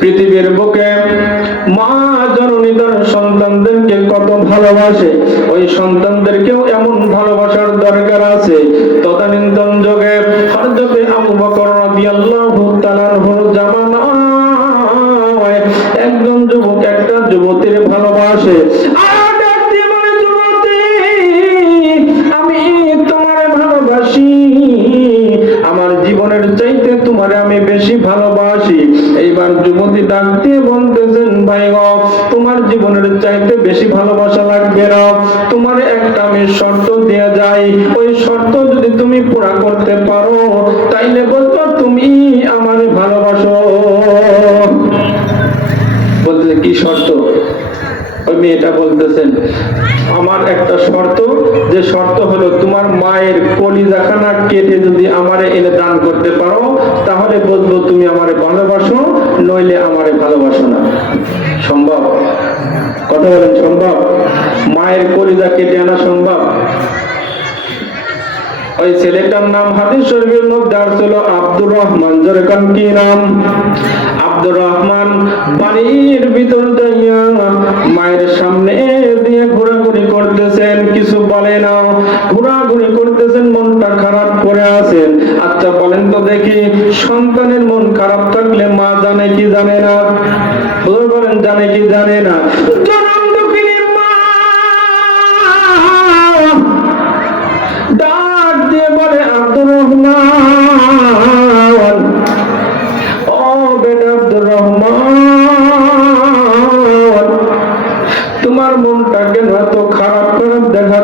পৃথিবীর বুকে মা জননী তার সন্তানদেরকে কত ভালোবাসে, ওই সন্তানদেরকেও এমন ভালোবাসার দরকার আছে। তদানীন্তন যুগে হযরতে আবু বকর রাদিয়াল্লাহু তাআলার জামানায় একজন যুবক একটা যুবতীর ভালোবাসে। বেশি ভালোবাসি। এইবার যুবতী ডাক দিয়ে বলতেছেন, ভাই তোমার জীবনের চাইতে বেশি ভালোবাসা লাগবে না। তোমার একটা আমি শর্ত দিয়ে যাই ওই শর্ত যদি তুমি পুরা করতে পারো, তাইলে বলতো তুমি আমার ভালোবাসো। বলতে কি শর্ত? ওই মেয়েটা বলতেছেন, আমার একটা শর্ত, যে শর্ত হলো তোমার মায়ের কলিজাখানা কেটে যদি আমারে এনে দান করতে পারো, তাহলে বলব তুমি আমারে ভালোবাসো, নইলে আমারে ভালোবাসো না। সম্ভব? কথা বলেন, সম্ভব? মায়ের কলিজা কেটে আনা সম্ভব? ওই ছেলেটার নাম হাদিস শরীফের মধ্যে আসছিল আব্দুর রহমান। যেরকম কি নাম? আব্দুর রহমান বাড়ির ভিতর মায়ের সামনে দিয়ে ঘোরাঘুরি করতেছেন কিছু বলে না ঘোরাঘুরি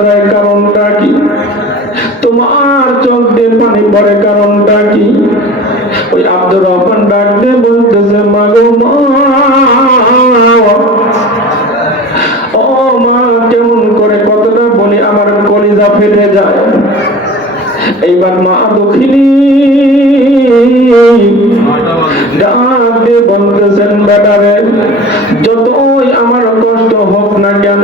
যায় কারণটা কি? তোমার চোখ দিয়ে পানি পড়ে কারণটা কি? ওই আব্দুর রহমান ডাক বলতেছে, মাগো মা, ও মা, কেমন করে কতটা বলি, আমার কলিজা ফেটে যায়। এইবার মা দুঃখিনী ডাক দিয়ে বলতেছেন বেটারে যতই আমার কষ্ট হোক না কেন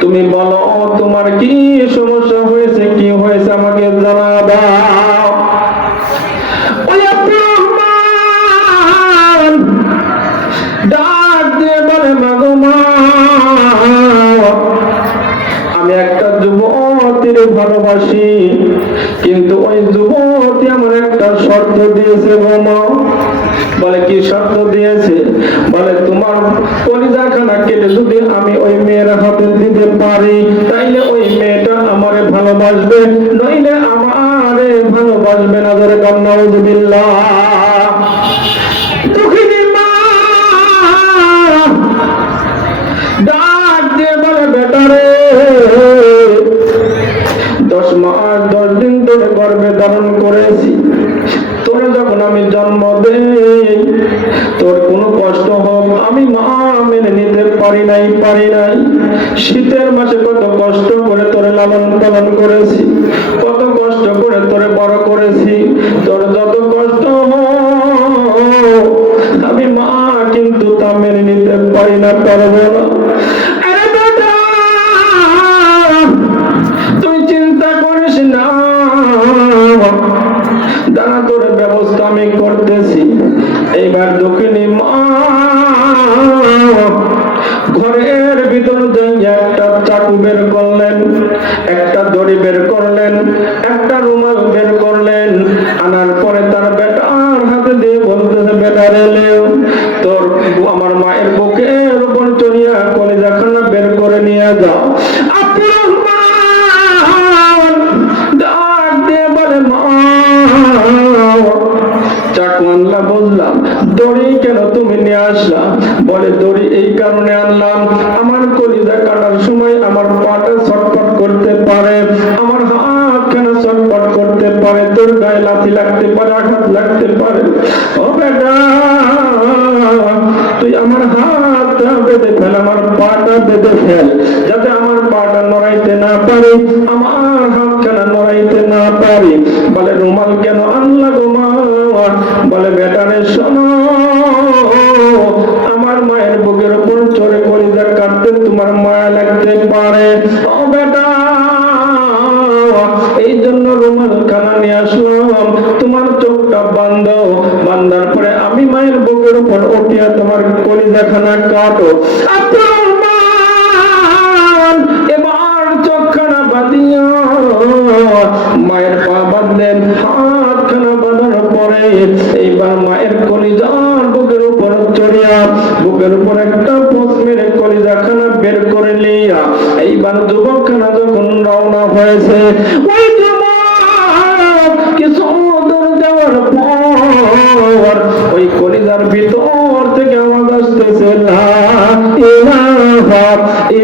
তুমি বলো তোমার কি সমস্যা হয়েছে? কি হয়েছে? আমাকে মাগো মা, আমি একটা যুবতীর ভালোবাসি, কিন্তু ওই যুবতী আমার একটা শর্ত দিয়েছে গো বলে, কি শর্ত দিয়েছে? বলে, তোমার কলিজাখানা কেটে যদি আমি ওই মেয়ের হাতে দিতে পারি, তাইলে ওই মেয়েটা আমারে ভালোবাসবে। নইলে আমারে ভালোবাসবে না, ধরে কান্নাউজুবিল্লাহ পারি নাই পারি নাই। শীতের মাসে কত কষ্ট করে তোরে লালন পালন করেছি, কত কষ্ট করে তোরে বড় করেছি। তোর যত কষ্ট আমি মা কিন্তু তা মেনে নিতে পারি না, পারব না। তুই চিন্তা করিস না। দাঁড়া, তোর ব্যবস্থা আমি করতেছি। এইবার দক্ষিণী মা ঘরের ভিতর একটা চাকু বের করলেন একটা দড়ি বের করলেন আনলা বললাম, দড়ি কেন তুমি নিয়ে আসলা? বলে, দড়ি এই কারণে আনলাম। আমার কলিজা কাটার সময় আমার পাটা ছটফট করতে পারে, আমার হাত কেন ছটফট করতে পারে? তোর গায়ে লাথি লাগতে পারে, আঘাত লাগতে পারে? ও বেটা, তুই আমার বেঁধে ফেল, আমার পাটা বেঁধে ফেল, যাতে আমার পাটা নড়াইতে না পারি, আমার হাতখানা নড়াইতে না পারি? বলে, রুমাল কেন আনলা মা বলে বেটারে শোনো, আমার মায়ের বুকের উপর চড়ে কলিজা কাটতে তোমার মায়া লাগতে পারে। ও বেটা, এই জন্য রুমাল খানা নিয়ে আসলাম। তোমার চোখটা বান্ধ। বান্ধার পরে আমি মায়ের বুকের উপর উঠিয়া তোমার কলিজাখানা কাটো। আব্দুর ওই কিছু দূর যাওয়ার পর ওই কলিজার ভিতর থেকে আওয়াজ আসতেছে, লা ইলাহা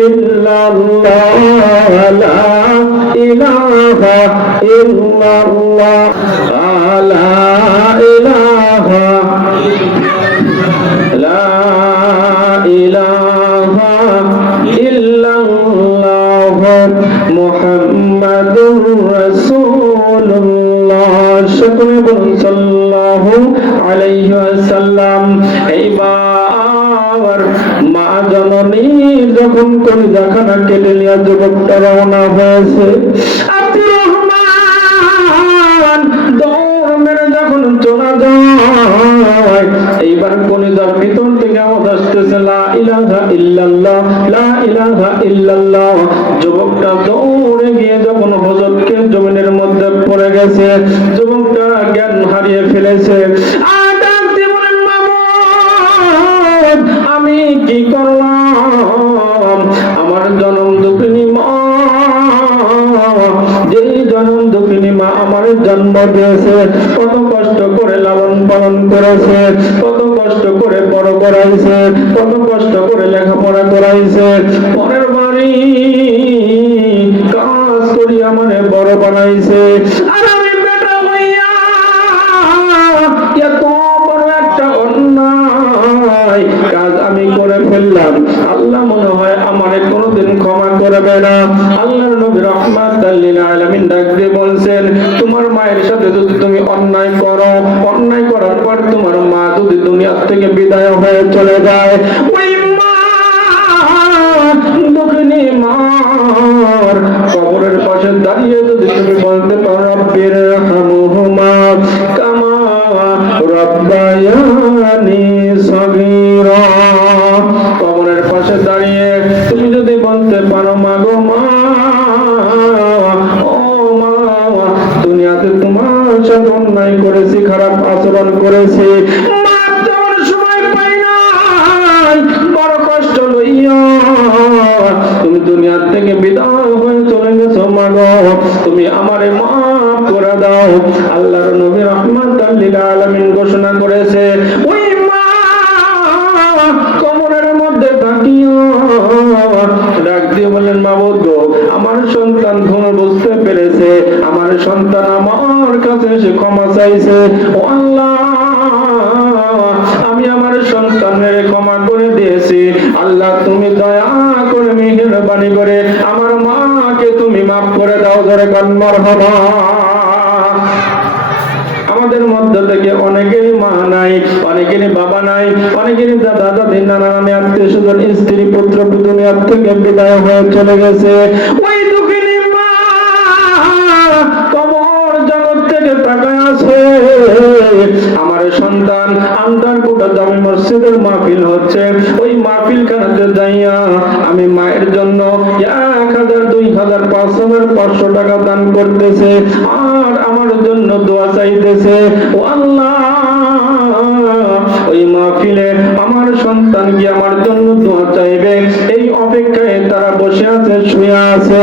ইল্লাল্লাহ ইলাহা ইল্লাল্লাহ, লা ইলাহা এইবার যখন কেটে যুবকটা রওনা হয়েছে যুবকটা দৌড়ে গিয়ে যখন হযরতকে জমিনের মধ্যে পড়ে গেছে, যুবকটা জ্ঞান হারিয়ে ফেলেছে। আমি কি করলাম? আমার জনম দুঃখিনী মা, যেই জনম দুঃখিনী মা আমার জন্ম দিয়েছে, কত কষ্ট করে লালন পালন করেছে, কত কষ্ট করে বড় করাইছে কত কষ্ট করে লেখাপড়া করাইছে, পরের বাড়ি করবে না। আল্লাহর নবী রহমাতাল লিল আলামিন ডাক দিয়ে তোমার মায়ের সাথে যদি তুমি অন্যায় করো, অন্যায় করার পর তোমার মা যদি দুনিয়া থেকে বিদায় হয়ে চলে যায় আমারে মাফ করে দাও। আল্লাহর নবী রহমাত লিল আলামিন ঘোষণা করেছে, ওই মা কবরের মধ্যে থাকিও। ডাক দিয়ে বললেন, মাবুদ গো, আমার সন্তান ভুল বুঝতে পেরেছে। আমার সন্তান আমার কাছে এসে ক্ষমা চাইছে। ও আল্লাহ, আমি আমার সন্তানের ক্ষমা করে দিয়েছি। আল্লাহ, তুমি দয়া করে মেহেরবানি করে আমার তুমি মাফ করে দাও ধরে কন্মর হবা আমাদের মধ্য থেকে অনেকেই মা নাই, অনেকেরই বাবা নাই, অনেকেরই দাদা, দাদি, নানা নামে আত্মীয় স্বজন, স্ত্রী, পুত্র দুনিয়ার থেকে বিদায় হয়ে চলে গেছে। ওই সন্তান আমদার কোটা জামি মসজিদের মাহফিল হচ্ছে। ওই মাহফিল খানাতে যাইয়া আমি মায়ের জন্য এক হাজার, দুই হাজার পাঁচ হাজার পাঁচশো টাকা দান করতেছে। আর আমার জন্য দোয়া চাইতেছে, ও আল্লাহ, ওই মাহফিলে আমার সন্তান কি আমার জন্য দোয়া চাইবে? এই অপেক্ষায় তারা বসে আছে, শুয়ে আছে।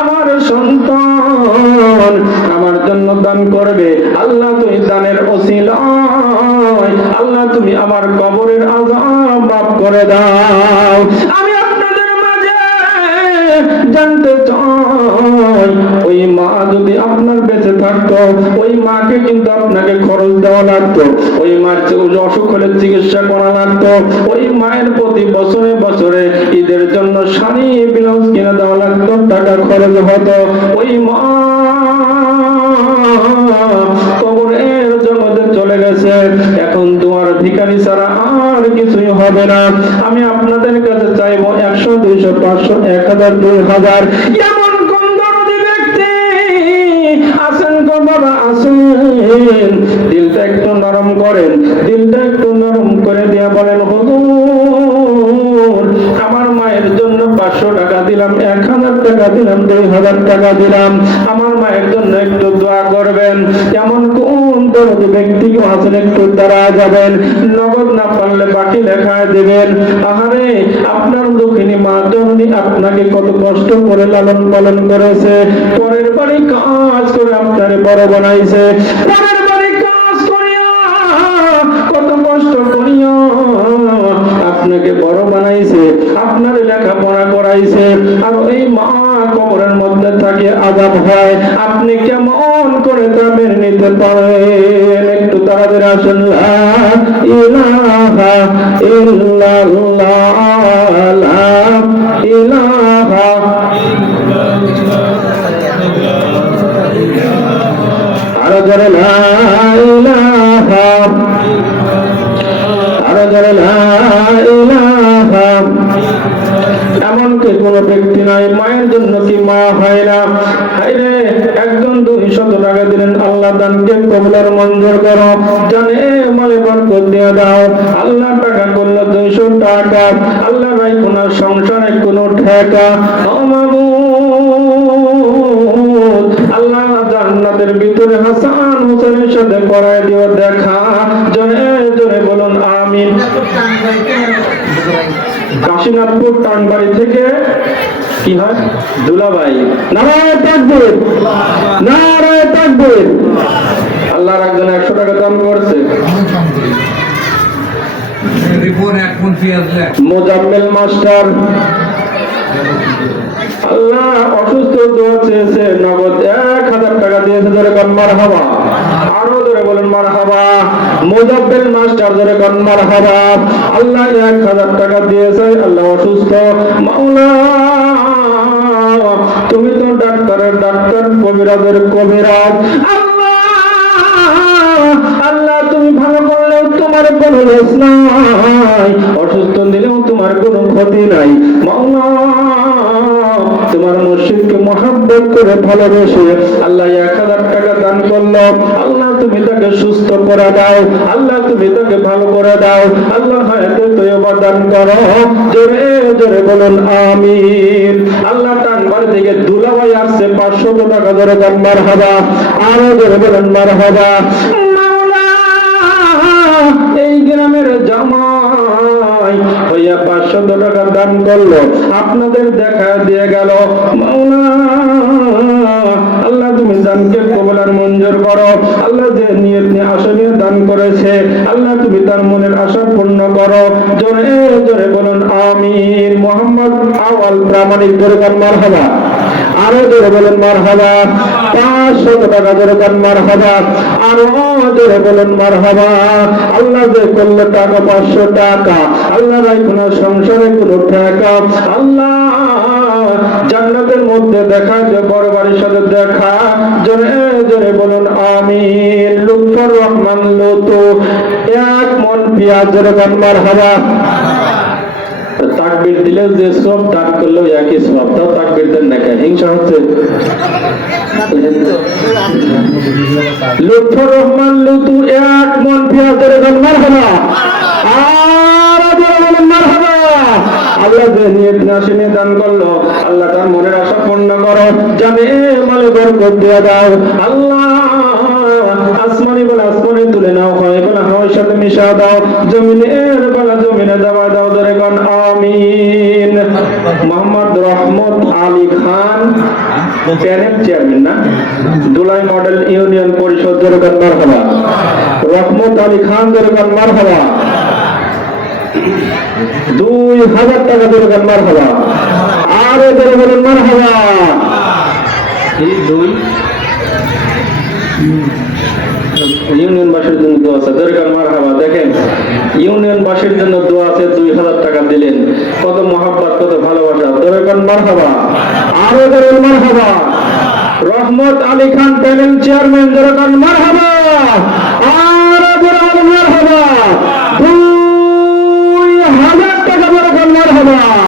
আমার সন্তান আমার জন্য দান করবে। আল্লাহ তুমি দানের ওসিলায় আল্লাহ তুমি আমার কবরের আজাব মাফ করে দাও। আমি আপনাদের মাঝে জানতে চাই, ওই মা যদি আপনার বেঁচে থাকতো, ওই মাকে কিন্তু আপনাকে খরচ দেওয়া লাগতো। ওই মার অসুখ হলে চিকিৎসা করা লাগতো। ওই মায়ের প্রতি বছরে বছরে ঈদের জন্য শাড়ি, ব্লাউজ কিনে দেওয়া লাগতো, টাকা খরচ হতো। ওই মা আমি আপনাদের কাছে চাইব একশো, দুইশো, পাঁচশো, এক হাজার, দুই হাজার। এমন কোন ব্যক্তি আছেন গো বাবা দিলটা একটু নরম করেন, দিলটা একটু নরম করে দিয়ে বলেন আমার মায়ের জন্য পাঁচশো টাকা দিলাম, এক হাজার টাকা দিলাম, দুই হাজার টাকা দিলাম। দোয়া করবেন। কোন দরদি আছেন একটু যাবেন। নগদ না পারলে বাকি লেখায় দেবেন। আহারে, আপনার দুঃখিনী মা আপনাকে কত কষ্ট করে লালন পালন করেছে। পরের বাড়ি কাজ করে আপনার বড় বানাইছে। কত কষ্ট করিয়া আপনাকে বড় বানাইছে। আপনার লেখাপড়া করাইছে। আর ওই মা মধ্যে থাকে আজাব হয়। আপনি কেমন করে তা মেনে নিতে পারেন? একটু তাড়াতাড়ি আসেন। ইলাহা ইলাহা আরও জোরে লা ইলাহা। আরও লা ইলাহা এমনকি কোন ব্যক্তি নাই মায়ের জন্য কি মা হয় না? হাইরে একজন দুই শত টাকা দিলেন আল্লাহ দানকে কবলার মঞ্জুর করো। জানে মালে বরকত দিয়ে দাও। আল্লাহ টাকা করল দুইশো টাকা। আল্লাহ নাই কোন সংসারে কোনো ঠেকা। ও মাবুদ, আল্লাহ জান্নাতের ভিতরে হাসান হোসেনের সাথে করায় দিও দেখা। জনে জনে বলুন আমিন। কাশীনাথপুর টানবাড়ি থেকে কি হয়? দুলাভাই। নারায় তাকবীর। নারায় তাকবীর। আল্লাহর একজন একশো টাকা দান করছে। মোজাম্মেল মাস্টার। আল্লাহ অসুস্থ দোয়া নগদ এক হাজার টাকা দিয়েছে ধরে কন মার হাবা আরও ধরে মাস্টার ধরে কন আল্লাহ এক হাজার টাকা দিয়েছে, আল্লাহ অসুস্থ। মাওলা, তুমি তো ডাক্তারের ডাক্তার, কবিরাজের কবিরাজ। আল্লাহ তুমি ভালো করলেও তোমার কোনো নাই। অসুস্থ দিলেও তোমার কোনো ক্ষতি নাই। মাওলা, তোমার মসজিদকে মহাব্বত করে ভালোবেসে আল্লাহ এক হাজার টাকা দান করল। তুমি তাকে সুস্থ করে দাও। আল্লাহ, তুমি তাকে ভালো করে দাও। আল্লাহ, হায়াতে তৈবা দান করো। জোরে জোরে বলুন, আমিন। আল্লাহ টান বাড়ি থেকে দুলাভাই আসছে, পাঁচশো টাকা ধরে দান মার হাবা আরও জোরে বলুন মার হাবা এই গ্রামের জামাই হইয়া পাঁচশো টাকা দান করল। আপনাদের দেখা দিয়ে গেল। মাওলা দানকে কবলার মঞ্জুর করো। আল্লাহ যে নিয়ত নিয়ে নিয়ে দান করেছে, আল্লাহ তুমি তার মনের আশা পূর্ণ করো। জোরে জোরে বলুন, আমিন। মোহাম্মদ আওয়াল প্রামাণিক জোরে মার হবা আরও জোরে বলেন মার হবা পাঁচশো টাকা জোরে মার হবা আরও জোরে বলেন মার হবা আল্লাহ যে করল টাকা, পাঁচশো টাকা। আল্লাহ নাই কোন সংসারে কোনো টাকা। আল্লাহ জান্নাতের মধ্যে দেখা, যে বড় বাড়ির সাথে দেখা, জোরে জোরে বলুন, আমিন। লুৎফর রহমান লুতু এক মন পেঁয়াজ মার হবা তাকবির দিলেও যে সব তাক করলেও একই সব। তাও তাকবির দেন না কেন? হিংসা হচ্ছে। লুৎফর রহমান লুতু এক মন আবার গন্মার হবা আসমানি তুলে নাও হয় সাথে মিশা দাও। জমিনের বলে জমিনে দেওয়া দাও ধরে আমিন। মোহাম্মদ রহমত আলী খান চেয়ারম্যান না? দুলাই মডেল ইউনিয়ন পরিষদ ধরে কন, মারহাবা। রহমত আলী খান ধরে কন, মারহাবা। দুই হাজার টাকা ধরে কন মারহাবা। আরও ধরে বলেন মারহাবা। এই দুই। ইউনিয়নবাসীর জন্য দোয়া আছে। মারহাবা দেখেন। ইউনিয়নবাসীর জন্য দোয়া আছে দুই হাজার টাকা দিলেন। কত মহাব্বত কত ভালোবাসা। দরকার মারহাবা। আরও দরকার মারহাবা। রহমত আলী খান প্যানেল চেয়ারম্যান দরকার মারহাবা। আরও দরকার মারহাবা। দুই দরকার মারহাবা